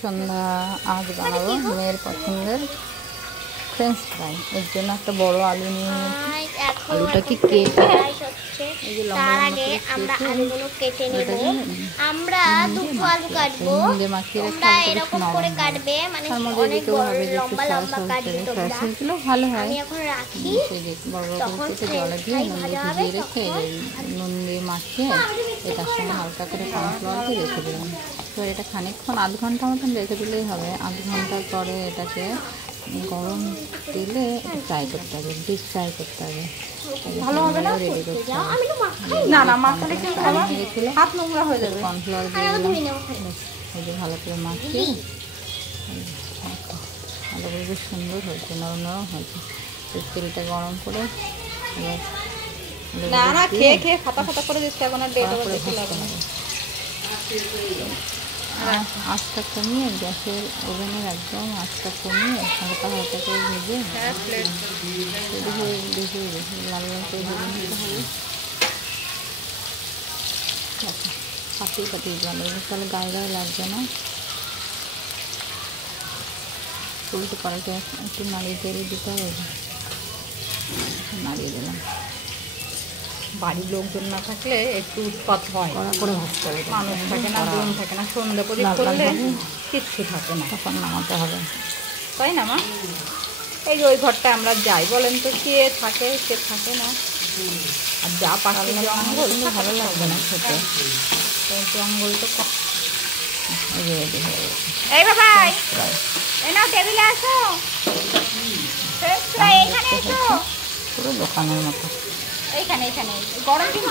সন্ধ্যা আজ বানাবো মেয়ের পছন্দের ফ্রেঞ্চ ফ্রাই। এর জন্য একটা বড় আলু নিয়ে নিয়েছি। আলুটাকে কেটে এই যে লম্বা লম্বা করে কেটে এটাকে আমরা দুটো আলু কাটবো। নুন মাখিয়ে রেখে এরকম করে কাটবে, মানে অনেক বড় লম্বা লম্বা কাটবে। ফ্রাইগুলো ভালো হয়। আমি এখন রাখি, সেই যে বড় বড় করে কেটে জলে দিয়ে নুন দিয়ে ভিজিয়ে রেখে নুন দিয়ে মাখিয়ে এটার সঙ্গে হালকা করে কর্নফ্লাওয়ার দিয়ে রেখে দিলাম। এবার এটা খানিকক্ষণ আধ ঘন্টা মতন রেখে দিলেই হবে। আধ ঘন্টার পরে এটাকে গরম তেলে ফ্রাই করতে হবে, ডিপ ফ্রাই করতে হবে। ভালো হবে না? রেডি করতে হবে। না না, মাখালে কি হবে? হাত নোংরা হয়ে যাবে। কর্নফ্লাওয়ার দিয়ে দিলাম, এই যে ভালো করে মাখিয়ে ভালো করে বেশ সুন্দর হয়েছে, নরম নরম হয়েছে। তেলটা গরম করে এবার না না, খেয়ে খেয়ে ফাটা ফাটা করে দিচ্ছে এখন, আর ডেট আবার বেশি লাগে না। আঁচটা কমিয়ে গ্যাসের ওভেনের একদম আঁচটা কমিয়ে হালকা হালকা করে ভেজে লাল লাল করে ভেজে নিতে হবে। পাতিয়ে পাতিয়ে ভালো, তাহলে গায়ে গায়ে লাগবে না। উল্টো পাল্টে একটু নাড়িয়ে তেড়িয়ে দিতে হবে, নাড়িয়ে দিলাম। বাড়ির লোকজন না থাকলে একটু উৎপাত হয়, কড়া করে ভাজতে হবে, মানুষ থাকে না, বোন থাকে না, সন্ধ্যা প্রদীপ করলে কিচ্ছু থাকে না, তখন নামাতে হবে, তাই না মা? এই যে ওই ঘরটা আমরা যাই, বলেন তো কে থাকে কে থাকে না। আর যা পাশে জঙ্গল, ভালো লাগবে না খেতে। জঙ্গল তো এই বাবাই, এই নাও টেবিলে আসো, এখানে এসো। পুরো দোকানের মতো। এইখানে গরম কিন্তু